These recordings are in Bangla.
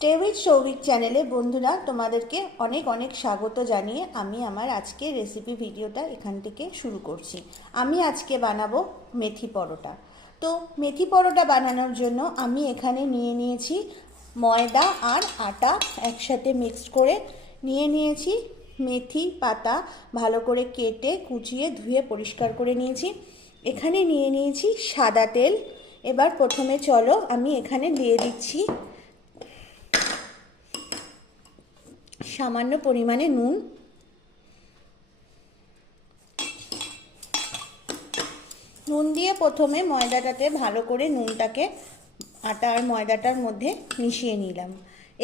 স্টে সৌভিক চ্যানেলে বন্ধুরা, তোমাদেরকে অনেক অনেক স্বাগত জানিয়ে আমি আমার আজকে রেসিপি ভিডিওটা এখান থেকে শুরু করছি। আমি আজকে বানাবো মেথি পরোটা। তো মেথি পরোটা বানানোর জন্য আমি এখানে নিয়ে নিয়েছি ময়দা আর আটা একসাথে মিক্সড করে। নিয়ে নিয়েছি মেথি পাতা ভালো করে কেটে, কুচিয়ে, ধুয়ে পরিষ্কার করে নিয়েছি। এখানে নিয়ে নিয়েছি সাদা তেল। এবার প্রথমে চলো, আমি এখানে দিয়ে দিচ্ছি সামান্য পরিমাণে নুন। নুন দিয়ে প্রথমে ময়দাটাতে ভালো করে নুনটাকে আটা আর ময়দাটার মধ্যে মিশিয়ে নিলাম।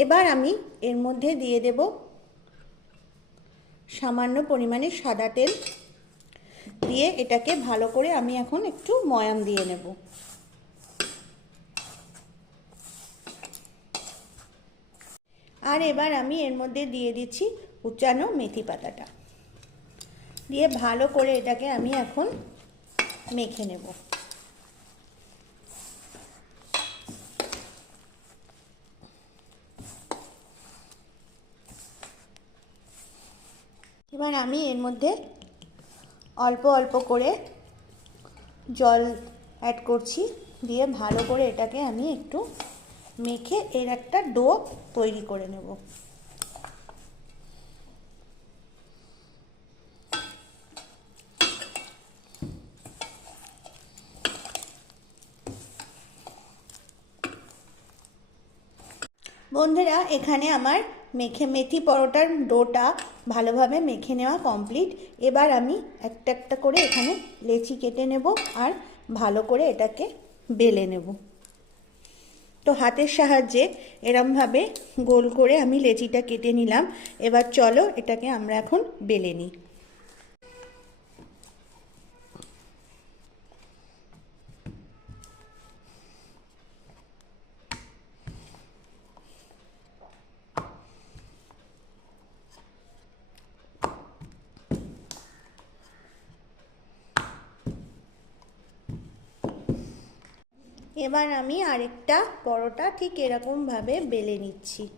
এবার আমি এর মধ্যে দিয়ে দেব সামান্য পরিমাণে সাদা তেল। দিয়ে এটাকে ভালো করে আমি এখন একটু ময়াম দিয়ে নেব। আর এবার আমি এর মধ্যে দিয়ে দিচ্ছি উচ্চানো মেথি পাতাটা। দিয়ে ভালো করে এটাকে আমি এখন মেখে নেব। এবার আমি এর মধ্যে অল্প অল্প করে জল অ্যাড করছি। দিয়ে ভালো করে এটাকে আমি একটু মেখে এর একটা ডো তৈরি করে নেব। বন্ধুরা, এখানে আমার মেখে মেথি পরোটার ডোটা ভালোভাবে মেখে নেওয়া কমপ্লিট। এবার আমি একটা একটা করে এখানে লেচি কেটে নেব আর ভালো করে এটাকে বেলে নেব। তো হাতের সাহায্যে এরমভাবে গোল করে আমি লেচিটা কেটে নিলাম। এবার চলো এটাকে আমরা এখন বেলে নিই। এবার আমি আরেকটা পরোটা ঠিক এরকমভাবে বেলে নিচ্ছি।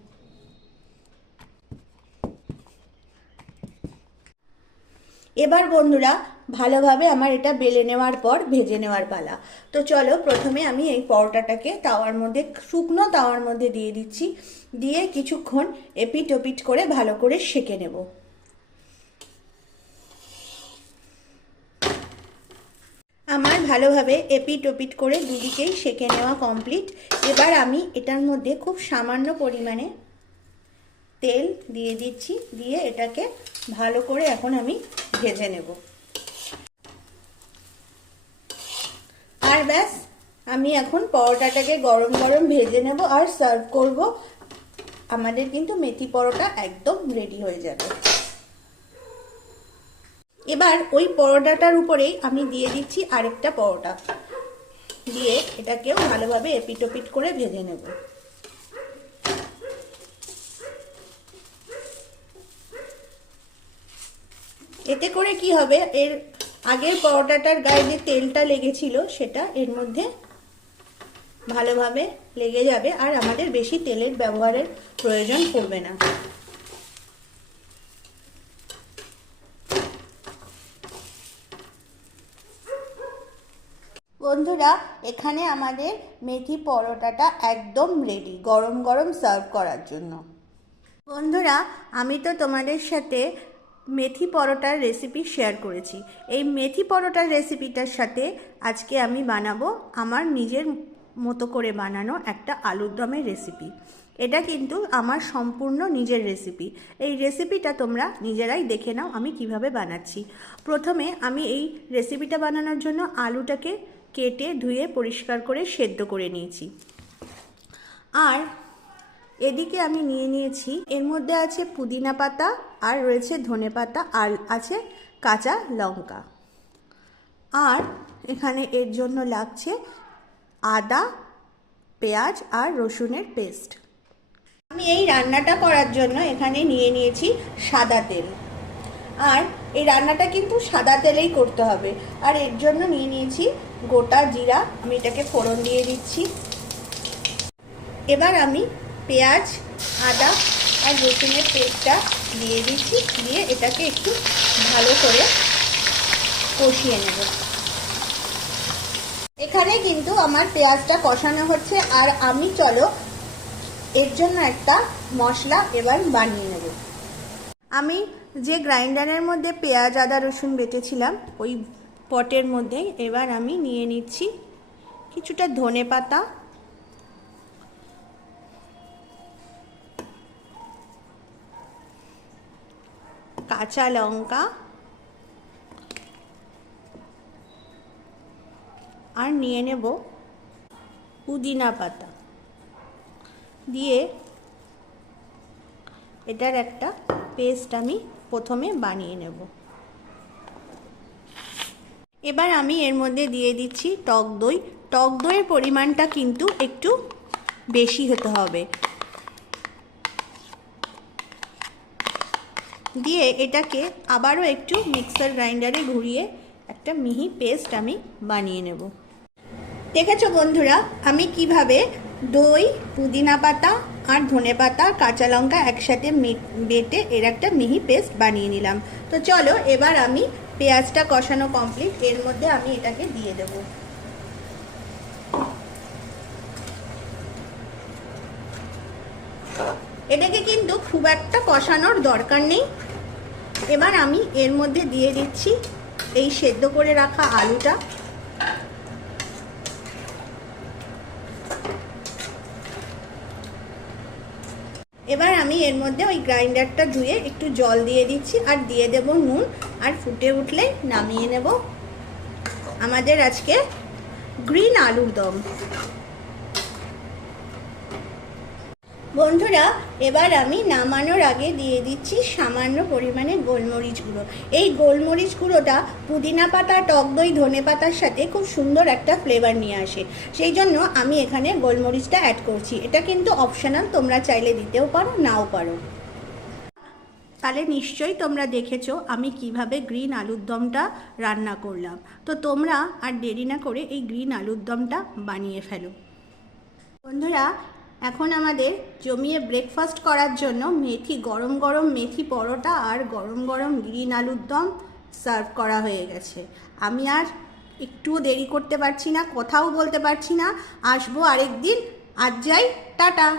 এবার বন্ধুরা, ভালোভাবে আমার এটা বেলে নেওয়ার পর ভেজে নেওয়ার পালা। তো চলো, প্রথমে আমি এই পরোটাটাকে তাওয়ার মধ্যে, শুকনো তাওয়ার মধ্যে দিয়ে দিচ্ছি। দিয়ে কিছুক্ষণ এপিট ওপিট করে ভালো করে সেকে নেব। আমার ভালোভাবে এপিট ওপিট করে দুদিকেই সেকে নেওয়া কমপ্লিট এবার আমি এটার মধ্যে খুব সামান্য পরিমাণে তেল দিয়ে দিচ্ছি, দিয়ে এটাকে ভালো করে এখন আমি ভেজে নেব। আর ব্যাস, আমি এখন পরোটাটাকে গরম গরম ভেজে নেব আর সার্ভ করব। আমাদের কিন্তু মেথি পরোটা একদম রেডি হয়ে যাবে। এবার ওই পরোটাটার উপরেই আমি দিয়ে দিচ্ছি আরেকটা পরোটা। দিয়ে এটাকেও ভালোভাবে এপিটোপিট করে ভেজে নেব। এতে করে কি হবে, এর আগের পরোটাটার গায়ে যে তেলটা লেগেছিল সেটা এর মধ্যে ভালোভাবে লেগে যাবে, আর আমাদের বেশি তেলের ব্যবহারের প্রয়োজন পড়বে না। বন্ধুরা, এখানে আমাদের মেথি পরোটাটা একদম রেডি গরম গরম সার্ভ করার জন্য। বন্ধুরা, আমি তো তোমাদের সাথে মেথি পরোটার রেসিপি শেয়ার করেছি। এই মেথি পরোটার রেসিপিটার সাথে আজকে আমি বানাবো আমার নিজের মতো করে বানানো একটা আলুর দমের রেসিপি এটা কিন্তু আমার সম্পূর্ণ নিজের রেসিপি এই রেসিপিটা তোমরা নিজেরাই দেখে নাও আমি কীভাবে বানাচ্ছি। প্রথমে আমি এই রেসিপিটা বানানোর জন্য আলুটাকে কেটে ধুয়ে পরিষ্কার করে সেদ্ধ করে নিয়েছি। আর এদিকে আমি নিয়ে নিয়েছি, এর মধ্যে আছে পুদিনা পাতা আর রয়েছে ধনে পাতা আর আছে কাঁচা লঙ্কা। আর এখানে এর জন্য লাগছে আদা, পেঁয়াজ আর রসুনের পেস্ট। আমি এই রান্নাটা করার জন্য এখানে নিয়ে নিয়েছি সাদা তেল। আর এই রান্নাটা কিন্তু সাদা তেলেই করতে হবে। আর এর জন্য নিয়ে নিয়েছি গোটা জিরা। আমি এটাকে ফোড়ন দিয়ে দিচ্ছি। এবার আমি পেঁয়াজ, আদা আর রসুনের পেস্টটা দিয়ে দিচ্ছি। দিয়ে এটাকে একটু ভালো করে কষিয়ে নেব। এখানে কিন্তু আমার পেঁয়াজটা কষানো হচ্ছে। আর আমি চলো এর জন্য একটা মশলা এবার বানিয়ে নেব। আমি যে গ্রাইন্ডারের মধ্যে পেঁয়াজ, আদা, রসুন বেটেছিলাম, ওই পটের মধ্যেই এবার আমি নিয়ে নিচ্ছি কিছুটা ধনে পাতা। কাঁচা লঙ্কা আর নিয়ে নেব পুদিনা পাতা। দিয়ে এটার একটা পেস্ট আমি প্রথমে বানিয়ে নেব। এবার আমি এর মধ্যে দিয়ে দিচ্ছি টক দই। টক দইয়ের পরিমাণটা কিন্তু একটু বেশি হতে হবে। দিয়ে এটাকে আবারও একটু মিক্সার গ্রাইন্ডারে ঘুরিয়ে একটা মিহি পেস্ট আমি বানিয়ে নেব। দেখেছ বন্ধুরা, আমি কীভাবে দই, পুদিনা পাতা আর ধনে পাতা, কাঁচা লঙ্কা একসাথে বেটে এর একটা মিহি পেস্ট বানিয়ে নিলাম। তো চলো, এবার আমি পেঁয়াজটা কষানো কমপ্লিট এর মধ্যে আমি এটাকে দিয়ে দেব। এটাকে কিন্তু খুব একটা কষানোর দরকার নেই। এবার আমি এর মধ্যে দিয়ে দিচ্ছি এই সেদ্ধ করে রাখা আলুটা এবার আমি এর মধ্যে ওই গ্রাইন্ডারটা ধুয়ে একটু জল দিয়ে দিচ্ছি আর দিয়ে দেব নুন আর ফুটে উঠলে নামিয়ে নেব। আমাদের আজকে গ্রিন আলুর দম। বন্ধুরা, এবার আমি নামানোর আগে দিয়ে দিচ্ছি সামান্য পরিমাণে গোলমরিচ গুঁড়ো। এই গোলমরিচ গুঁড়োটা পুদিনা পাতা, টক দই, ধনে পাতার সাথে খুব সুন্দর একটা ফ্লেভার নিয়ে আসে। সেই জন্য আমি এখানে গোলমরিচটা অ্যাড করছি। এটা কিন্তু অপশনাল তোমরা চাইলে দিতেও পারো, নাও পারো। তাহলে নিশ্চয়ই তোমরা দেখেছ আমি কীভাবে গ্রিন আলুর দমটা রান্না করলাম। তো তোমরা আর দেরি না করে এই গ্রিন আলুর দমটা বানিয়ে ফেলো। বন্ধুরা এখন আমাদের জমিয়ে ব্রেকফাস্ট করার জন্য মেথি, গরম গরম মেথি পরোটা আর গরম গরম গ্রিন আলুর দম সার্ভ করা হয়ে গেছে। আমি আর একটুও দেরি করতে পারছি না, কথাও বলতে পারছি না। আসব আরেক দিন আজ যাই, টাটা।